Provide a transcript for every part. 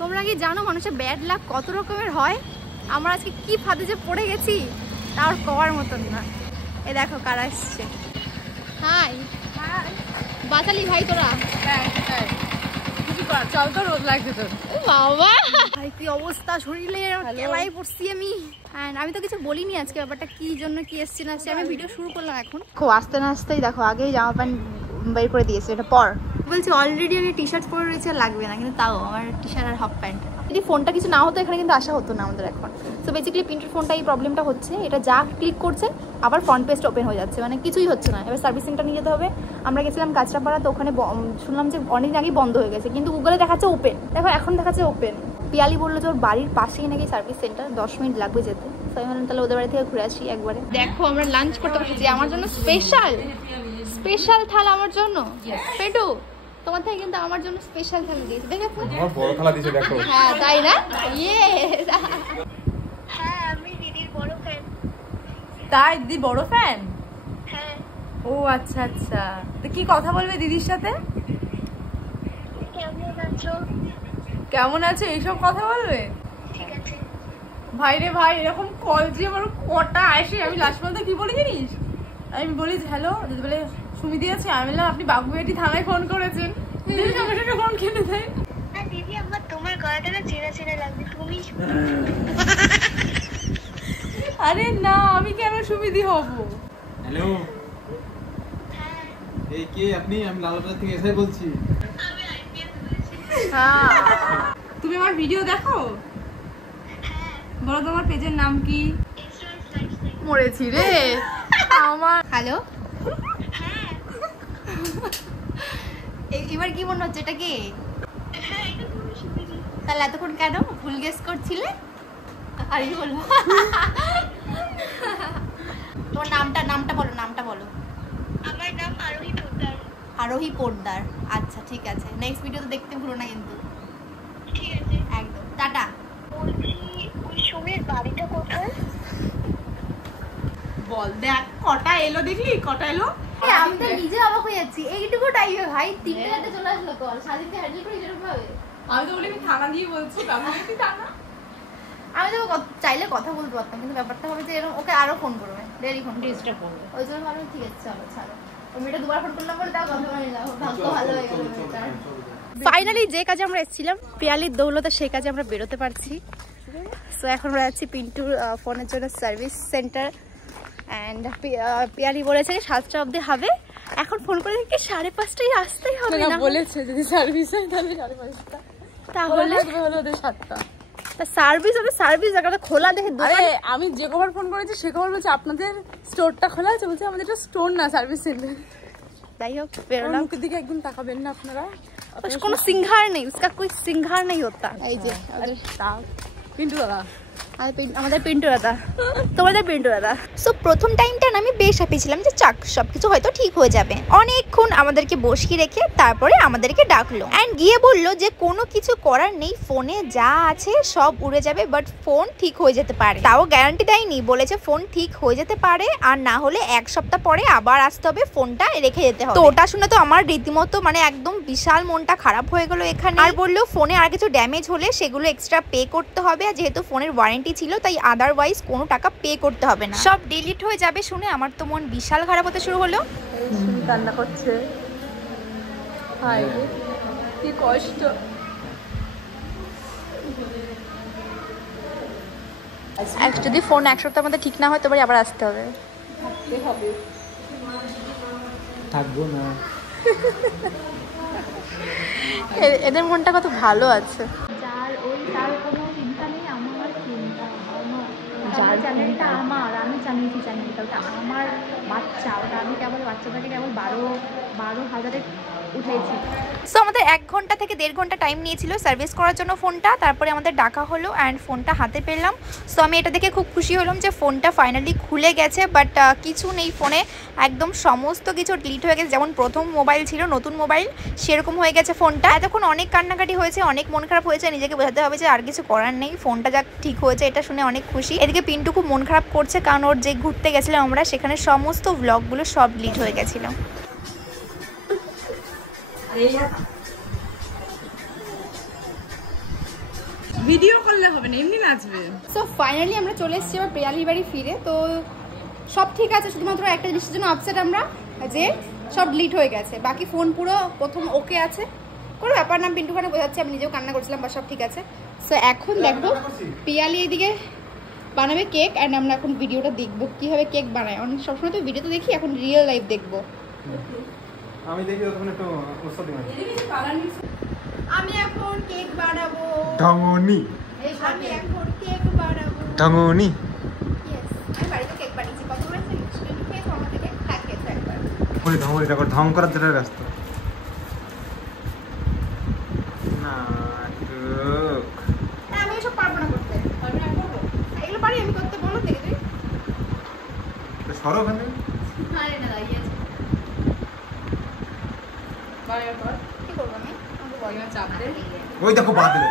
তোমরা কি জানো মানুষের ব্যাড লাক কত রকমের হয়? আমরা আজকে কি ফাঁদে যে পড়ে গেছি তার কওয়ার মতন না। এ দেখো কারা আসছে। হাই বাতালি ভাই তোরা। চল তো রোদ লাগছে তোর। বাবা ভাই কি অবস্থা, শরীরে কেলাই পড়ছি আমি। আমি তো কিছু বলিনি আজকে ব্যাপারটা কি জন্য কি এসছি না সে, আমি ভিডিও শুরু করলাম এখন। খুব আস্তে না আসতেই দেখো আগেই জামা প্যান্ট বের করে দিয়েছে, এটা পর বলছি। অলরেডি আমি টি শার্ট পরে রয়েছে, লাগবে না, কিন্তু তাও আমার টি শার্ট আর হাফ প্যান্ট। যদি ফোনটা কিছু না হতো এখানে কিন্তু আসা হতো না আমাদের এখন। সো বেসিক্যালি পিন্টুর ফোনটা এই প্রবলেমটা হচ্ছে, এটা যা ক্লিক করছে আবার ফ্রন্ট পেজটা ওপেন হয়ে যাচ্ছে, মানে কিছুই হচ্ছে না। এবার সার্ভিস সেন্টার নিয়ে যেতে হবে। আমরা গেছিলাম কাঁচরাপাড়া, তো ওখানে শুনলাম যে অনেক আগেই বন্ধ হয়ে গেছে, কিন্তু গুগলে দেখাচ্ছে ওপেন। দেখো এখন দেখাচ্ছে ওপেন। পিয়ালি বললো যে ওর বাড়ির পাশেই নাকি সার্ভিস সেন্টার, 10 মিনিট লাগবে যেতে। তো আমি বললাম তাহলে ওদের বাড়ি থেকে ঘুরে আসি একবারে। দেখো আমরা লাঞ্চ করতে বসেছি, আমার জন্য স্পেশাল থালা আমার জন্য। পেটু তোমার থেকে কিন্তু আমার জন্য স্পেশাল থালা দিয়েছে, দেখেছো? আমার বড় থালা দিয়েছে দেখো। হ্যাঁ তাই না? ইয়ে হ্যাঁ আমি দিদির বড় ফ্যান। তাই দিদি বড় ফ্যান? হ্যাঁ। ও আচ্ছা আচ্ছা, তো কি কথা বলবে দিদির সাথে? কেমন আছো? কেমন আছে এইসব কথা বলবে? ঠিক আছে। ভাই রে ভাই, এরকম কল যে আমার কটা আসে, আমি লাস্ট পর্যন্ত কি বলি জানিস? আমি বলি হ্যালো, দিদি বলে সুমিদি আছে। আমি বললাম আপনি বাগুইয়াটি থানায় ফোন করেছেন। দিদি আমার একটা ফোন কিনে দেয়। আর দিদি আমার তোমার গলাটা না চেনা চেনা লাগবে, তুমি? আরে না, আমি কেন সুমিদি হব? হ্যালো, এই কে আপনি? আমি লালবাজার থেকে এসে বলছি। আমি আইপিএস বলছি। হ্যাঁ, তুমি আমার ভিডিও দেখো? বলো তোমার পেজের নাম কি? এসরাইজ লাইফস্টাইল। মরেছি রে আমার। হ্যালো, এবার কি মনে হচ্ছে এটা কি? হ্যাঁ এটা তুমি শুনেছি। তাহলে এতক্ষণ কেন ভুল গেস করছিলে? আর কি বলবো? তোমার নামটা বলো, নামটা বলো। আমার নাম আরোহী পোদ্দার। আরোহী পোদ্দার। আচ্ছা ঠিক আছে, নেক্সট ভিডিওতে দেখতে ভুলো না কিন্তু। ঠিক আছে একদম, টাটা। বলছি ওই সুমির বাড়িটা কোথায়? বল দেখ কটা এলো, দেখলি কটা এলো? আমি তো নিজে অবাক হয়ে যাচ্ছি, এইটুকু টাইমে ভাই 3টে রাতে চলে আসলো কল। স্বাধীনকে হ্যান্ডেল করি যেরকম ভাবে। আমি তো বলি আমি থানা দিয়ে বলছি, বাবুটি থানা। আমি তো চাইলে কথা বলতে পারতাম, কিন্তু ব্যাপারটা হবে যে এরকম ওকে আরো ফোন করবে, ডেলি ফোন ডিস্টার্ব করবে। ওই জন্য ভাবলাম ঠিক আছে চলো ছাড়ো। ওই মেয়েটা দুবার ফোন করলাম বলে তাও কথা বলে যাও, ভাগ্য ভালো হয়ে গেল মেয়েটার। ফাইনালি যে কাজে আমরা এসেছিলাম পিয়ালির দৌলতে, সেই কাজে আমরা বেরোতে পারছি। সো এখন আমরা যাচ্ছি পিন্টুর ফোনের জন্য সার্ভিস সেন্টার। অ্যান্ড পিয়ালি বলেছে 7টা অবধি হবে। এখন ফোন করে দেখি 5:30টায় আসতেই হবে না বলেছে যদি সার্ভিস হয় তাহলে 5:30টা, তাহলে হলো ওদের 7টা। তা সার্ভিস হবে, সার্ভিস জায়গাটা খোলা দেখে আরে আমি যে কবার ফোন করেছি সে কবার বলছে আপনাদের স্টোরটা খোলা আছে। বলছে আমাদের এটা স্টোর না, সার্ভিস সেন্টার। যাই হোক বেরোলাম। মুখের দিকে একদম তাকাবেন না আপনারা, কোনো সিঙ্গার নেই, उसका कोई सिंगार नहीं होता। এই যে পিন্টু দাদা, আমাদের পিন্টু দাদা, তোমাদের পিন্টু দাদা। সো প্রথম টাইমটা আমি বেশ হ্যাপি ছিলাম যে চাক সবকিছু হয়তো ঠিক হয়ে যাবে। অনেকক্ষণ আমাদেরকে বসিয়ে রেখে তারপরে আমাদেরকে ডাকলো অ্যান্ড গিয়ে বললো যে কোনো কিছু করার নেই, ফোনে যা আছে সব উড়ে যাবে, বাট ফোন ঠিক হয়ে যেতে পারে। তাও গ্যারান্টি দেয়নি, বলেছে ফোন ঠিক হয়ে যেতে পারে, আর না হলে 1 সপ্তাহ পরে আবার আসতে হবে, ফোনটা রেখে যেতে হবে। তো ওটা শুনে তো আমার রীতিমতো মানে একদম বিশাল মনটা খারাপ হয়ে গেল এখানে। আর বললো ফোনে আর কিছু ড্যামেজ হলে সেগুলো এক্সট্রা পে করতে হবে, আর যেহেতু ফোনের ওয়ারেন্টি ছিল তাই আদারওয়াইজ কোনো টাকা পে করতে হবে না, সব ডিলিট হয়ে যাবে। শুনে আমার তো মন বিশাল খারাপ হতে শুরু হলো। কান্না করছে, হায় কি কষ্ট। যদি ফোন 1 সপ্তাহের মধ্যে ঠিক না হয় তবে আবার আসতে হবে। থাকবো না। এদের মনটা কত ভালো আছে। যার ওই তার কোনো চিন্তা নেই, আমার চিন্তা। যার চ্যানেলটা আমার, আমি চালিয়েছি চ্যানেলটা, ওটা আমার বাচ্চা, ওটা আমি কেবল বাচ্চাটাকে কেবল 12,000-এ উঠেছি। সো আমাদের 1 ঘন্টা থেকে 1.5 ঘন্টা টাইম নিয়েছিল সার্ভিস করার জন্য ফোনটা। তারপরে আমাদের ডাকা হলো অ্যান্ড ফোনটা হাতে পেলাম। সো আমি এটা দেখে খুব খুশি হলাম যে ফোনটা ফাইনালি খুলে গেছে, বাট কিছু নেই ফোনে, একদম সমস্ত কিছু ডিলিট হয়ে গেছে। যেমন প্রথম মোবাইল ছিল, নতুন মোবাইল, সেরকম হয়ে গেছে ফোনটা। এতক্ষণ অনেক কান্নাকাটি হয়েছে, অনেক মন খারাপ হয়েছে, নিজেকে বোঝাতে হবে যে আর কিছু করার নেই, ফোনটা যা ঠিক হয়েছে, এটা শুনে অনেক খুশি। এদিকে পিন্টু খুব মন খারাপ করছে, কারণ ওর যে ঘুরতে গেছিলাম আমরা সেখানে সমস্ত ব্লগগুলো সব ডিলিট হয়ে গেছিল। ভিডিও করলে হবে না, এমনি নাচবে। সো ফাইনালি আমরা চলে এসেছি আবার পিয়ালি বাড়ি ফিরে। তো সব ঠিক আছে, শুধুমাত্র একটা জিনিসের জন্য আপসেট আমরা, যে সব ডিলিট হয়ে গেছে। বাকি ফোন পুরো প্রথম ওকে আছে, কোনো ব্যাপার না। পিন্টুখানে বোঝাচ্ছে, আমি নিজেও কান্না করছিলাম, বা সব ঠিক আছে। সো এখন দেখবো পিয়ালি এইদিকে বানাবে কেক, অ্যান্ড আমরা এখন ভিডিওটা দেখবো কীভাবে কেক বানায়। অনেক সবসময় তো ভিডিও তো দেখি, এখন রিয়েল লাইফ দেখবো। আমি দেখি তখন একটু ওস্তাদি মারি। আমি এখন কেক বানাবো। ঢঙ্গনি আমি এখন কেক বানাবো। ঢঙ্গনি Yes, আমি বাড়িতে কেক বানিয়েছি। কতগুলো খেয়েছো আমার থেকে? হ্যাঁ, খেয়েছো একবার। ওই ঢঙ্গনি দেখো, ঢং করার জন্য ব্যস্ত না। হ্যাঁ, আমি এসব পারবো না করতে। পারবো না করবো? এগুলো পারি আমি করতে, বলো থেকে তুই। সরো ওখানে। আরে না, দাঁড়িয়ে আছে। বাড়ির পর কি করবো আমি? আমাকে বল। এবার চাপ দে। ওই দেখো বাদ দিল।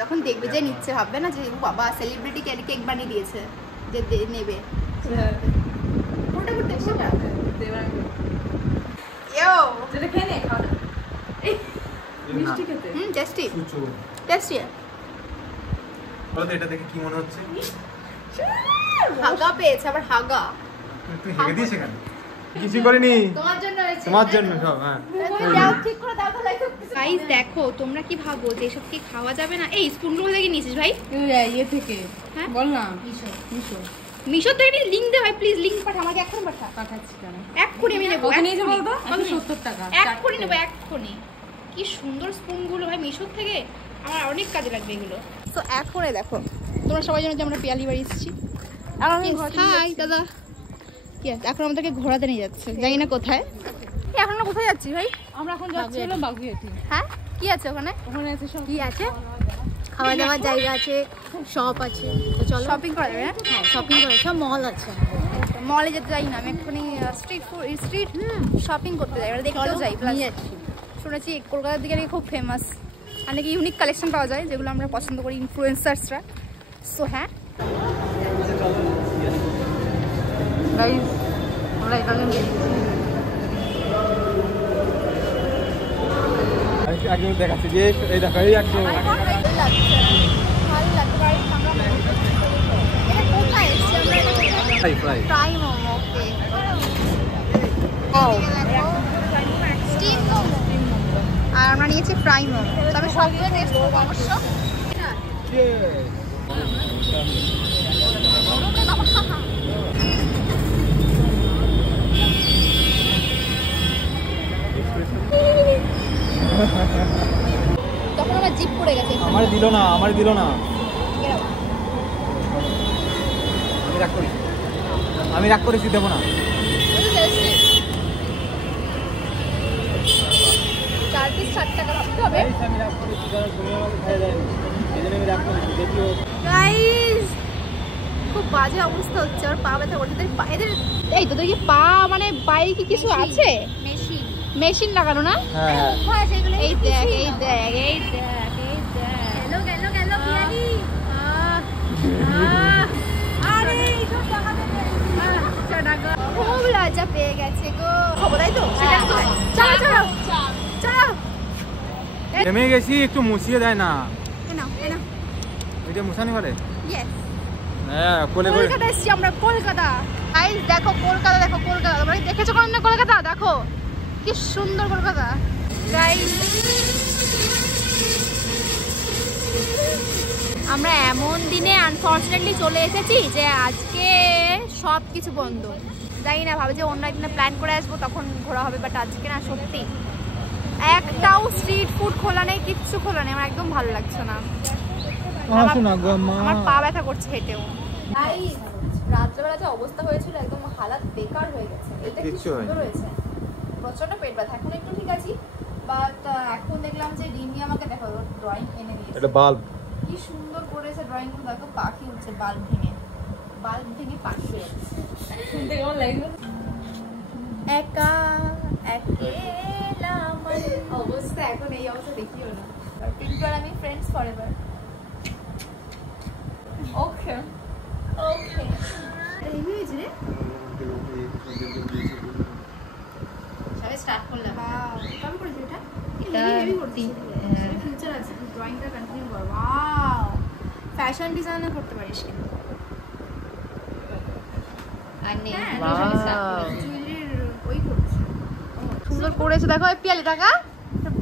যখন দেখবে যে নিচ্ছে, ভাববে না যে বাবা সেলিব্রিটি কেক বানিয়ে দিয়েছে, যে নেবে। কোনটা করতে কোনটা? ইয়ো, যেটা খেয়ে নে, খাও না। এই মিষ্টি খেতে। টেস্টি চুচু টেস্টি। বলো তো এটা দেখে কি মনে হচ্ছে? হাগা পেয়েছে, আবার হাগা। তুই হেগে দিয়েছে কেন? কিছু করিনি, তোমার জন্য হয়েছে। তোমার জন্য সব। হ্যাঁ দাও, ঠিক করে দাও তো লাইক। গাইস দেখো, তোমরা কি ভাবো যে এসব কি খাওয়া যাবে না? এই স্পুনগুলো থেকে নিয়েছিস ভাই? ইয়ে থেকে। হ্যাঁ? বল না। মিশো মিশো থেকে লিংক দে ভাই, প্লিজ লিংক পাঠা আমাকে, এখন পাঠা। পাঠাচ্ছি কেন? এক্ষুনি আমি নেবো। কত নিয়েছে বলতো? কত? 70 টাকা। এক্ষুনি নেবো, এক্ষুনি। কি সুন্দর স্পুনগুলো ভাই, মিশোর থেকে আমার অনেক কাজে লাগবে এগুলো। তো এখনই দেখো, তোমরা সবাই জানো যে আমরা পিয়ালি বাড়ি এসেছি। আর আমি হাই দাদা। কি আছে, এখন আমাদেরকে ঘোরাতে নিয়ে যাচ্ছে, জানি না কোথায়। এখন আমরা কোথায় যাচ্ছি ভাই? আমরা এখন যাচ্ছি হলো বাগুইয়াটি। হ্যাঁ, কি আছে ওখানে? ওখানে আছে সব। কি আছে? খাওয়া দাওয়ার জায়গা আছে, শপ আছে, তো চলো শপিং করা যাবে। হ্যাঁ শপিং করে, সব মল আছে। মলে যেতে যাই না আমি, এক্ষুনি স্ট্রিট শপিং করতে যাই, দেখতেও যাই। নিয়ে যাচ্ছি। শুনেছি কলকাতার দিকে নাকি খুব ফেমাস, আর নাকি ইউনিক কালেকশন পাওয়া যায়, যেগুলো আমরা পছন্দ করি ইনফ্লুয়েন্সার্সরা। সো হ্যাঁ, গাইস আমরা এখানে আগে দেখাচ্ছি যে এই দেখো, এই একদম ভালো লাগছে বাড়ির সামনে। এটা কোথায় এসেছি আমরা? ফ্রাই ফ্রাই ফ্রাই মোমো, ওকে। স্টিম মোমো, আর আমরা নিয়েছি ফ্রাই মোমো। তবে সবগুলো টেস্ট করবো অবশ্য। তখন আমার জিপ পড়ে গেছে। আমার দিল না, আমার দিল না। এরকম। আমি রাগ করেছি, দেবো না। 4 পিস 60 টাকা ভাবতে হবে। আমি রাগ করেছি, কারণ তুমি আমাকে খাইয়ে দেয়নি, এই জন্য আমি রাগ করেছি। দেখিও গাইস, খুব বাজে অবস্থা হচ্ছে, আর পা ব্যথা করছে। এদের এই তোদের কি পা, মানে পায়ে কি কিছু আছে? মেশিন মেশিন লাগানো না? হ্যাঁ হয় সেগুলো। এই দেখ, এই দেখ, এই দেখ, এই দেখ। গেল পিয়ালি। আরে এইসব জায়গাতে খুব লজ্জা পেয়ে গেছে গো। খবর তাই তো? চলো চলো চলো। থেমে গেছি, একটু মুছিয়ে দেয় না। নাও নাও। ওইটা মুছানি পারে। ইয়েস, হ্যাঁ কোলে করে। কলকাতা এসেছি আমরা, কলকাতা। গাইস দেখো কলকাতা, দেখো কলকাতা। তোমরা দেখেছো কোনদিন কলকাতা? দেখো কি সুন্দর কলকাতা। গাইস আমরা এমন দিনে আনফর্চুনেটলি চলে এসেছি যে আজকে সব কিছু বন্ধ। জানি না, ভাবে যে অন্য একদিনে প্ল্যান করে আসবো, তখন ঘোরা হবে, বাট আজকে না সত্যি একটাও স্ট্রিট ফুড খোলা নেই, কিচ্ছু খোলা নেই। আমার একদম ভালো লাগছে না, আমার পা ব্যথা করছে হেঁটেও। রাত্রেবেলা যে অবস্থা হয়েছিল, একদম হালাত বেকার হয়ে গেছে। এটা কি সুন্দর হয়েছে, প্রচন্ড পেট ব্যথা। এখন একটু ঠিক আছি, বাট এখন দেখলাম যে রিমি আমাকে দেখো ড্রয়িং এনে দিয়েছে। এটা বাল্ব। কি সুন্দর করেছে ড্রয়িং গুলো, দেখো পাখি উঠছে, বাল্ব ভেঙে পাখি উঠছে। শুনতে কেমন লাগলো? একা একেলা আমার অবস্থা, এখন এই অবস্থা দেখিও না। পিন্টু আর আমি ফ্রেন্ডস ফরএভার। ওকে ওকে। এই হয়েছে রে। স্টার্ট করলাম। কবে করেছো এটা? এটা হেভি করছিস। ফিউচার আছে, ড্রয়িংটা কন্টিনিউ কর। ওয়াও, ফ্যাশন ডিজাইনার করতে পারিস কিন্তু। আর নেই জুয়েলারির ওই করছে। সুন্দর করেছে দেখো এই পিয়ালি টাকা।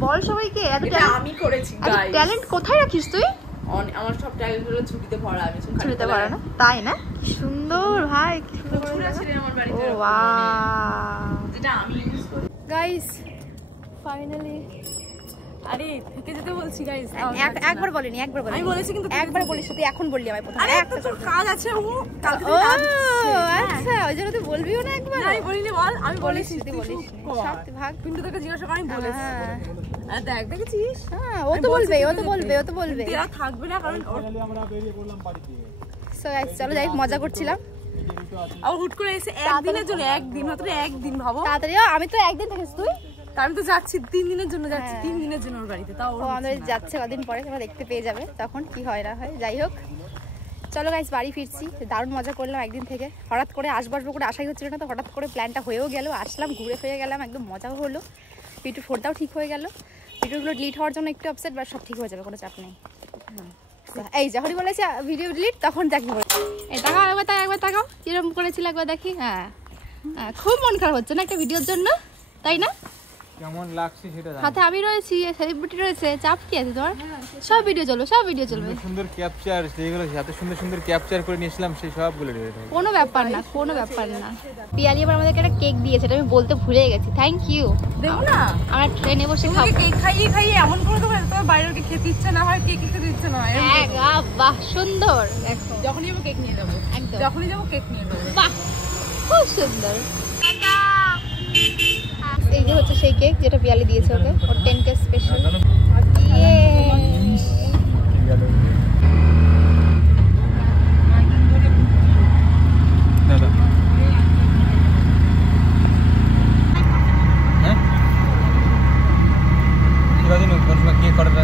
বল সবাইকে এত আমি করেছি ট্যালেন্ট কোথায় রাখিস তুই? আমার সব ট্যালেন্ট হলো ছুটিতে ভরা। আমি ছুটিতে পারো না তাই না? কি সুন্দর ভাই, কি সুন্দর ছিলেন আমার ও বাড়িতে, ওয়াও যেটা আমি ইউজ করি। গাইস ফাইনালি আরে থেকে যেতে বলছি গাইস। একবার বলিনি, একবার বলিনি। আমি বলেছি কিন্তু একবার বলিস, তুই এখন বললি আমায় প্রথমে। আরে একটা তোর কাজ আছে, ও কালকে ও কাজ আছে। আচ্ছা, ওই জন্য তুই বলবিও না একবার। আমি বলিনি বল, আমি বলিস, বলেছি তুই বলিস সব তুই ভাগ। পিন্টু তোকে জিজ্ঞাসা করে আমি বলেছি। হ্যাঁ আর দেখেছিস হ্যাঁ, ও তো বলবে, ও তো বলবে, ও তো বলবে। তেরা থাকবে না, কারণ ফাইনালি আমরা বেরিয়ে পড়লাম বাড়ি থেকে। সো গাইস চলো যাই, মজা করছিলাম। আর হুট করে এসে একদিনের জন্য, একদিন মাত্র একদিন, ভাবো। তাড়াতাড়ি আমি তো একদিন থেকেছি, তুই তা আমি তো যাচ্ছি 3 দিনের জন্য, যাচ্ছি 3 দিনের জন্য ওর বাড়িতে। তাও ও আমাদের যাচ্ছে কদিন পরে, তোমরা দেখতে পেয়ে যাবে তখন কি হয় না হয়। যাই হোক চলো গাইস বাড়ি ফিরছি। দারুণ মজা করলাম একদিন থেকে। হঠাৎ করে আসবো করে আশাই হচ্ছিল না, তো হঠাৎ করে প্ল্যানটা হয়েও গেল। আসলাম, ঘুরে ফিরে গেলাম, একদম মজাও হলো। পিটুর ফোনটাও ঠিক হয়ে গেল। ভিডিওগুলো ডিলিট হওয়ার জন্য একটু আপসেট, বা সব ঠিক হয়ে যাবে, কোনো চাপ নেই। এই যখনই বলেছে ভিডিও ডিলিট তখন যাকে বলে এই তাকাও, একবার তাকাও কিরকম করেছিল একবার দেখি। হ্যাঁ খুব মন খারাপ হচ্ছে না একটা ভিডিওর জন্য, তাই না? কেমন লাগছে সেটা জানি। সাথে আমি রয়েছি, সেলিব্রিটি রয়েছে, চাপ কি আছে তোমার? সব ভিডিও চলবে, সব ভিডিও চলবে, সুন্দর ক্যাপচার, সেইগুলো এত সুন্দর সুন্দর ক্যাপচার করে নিয়েছিলাম, সেই সবগুলো ডিলিট হয়ে গেছে। কোনো ব্যাপার না, কোনো ব্যাপার না। পিয়ালি আবার আমাদেরকে একটা কেক দিয়েছে, এটা আমি বলতে ভুলে গেছি। Thank you. দেবো না, আমরা ট্রেনে বসে খাবো। কেক খাইয়ে খাইয়ে এমন করে দেবো তোমার বাইরের কেক খেতে ইচ্ছে না হয়, কেক খেতে ইচ্ছে না হয়। হ্যাঁ বাহ সুন্দর, দেখো যখনই যাবো কেক নিয়ে যাবো, একদম যখনই যাবো কেক নিয়ে যাবো। বাহ খুব সুন্দর। এই যে হচ্ছে সেই কেক যেটা পিয়ালি দিয়েছে ওকে, ওর 10K স্পেশাল। দাদা হ্যাঁ ঠিক আছে, কে করবে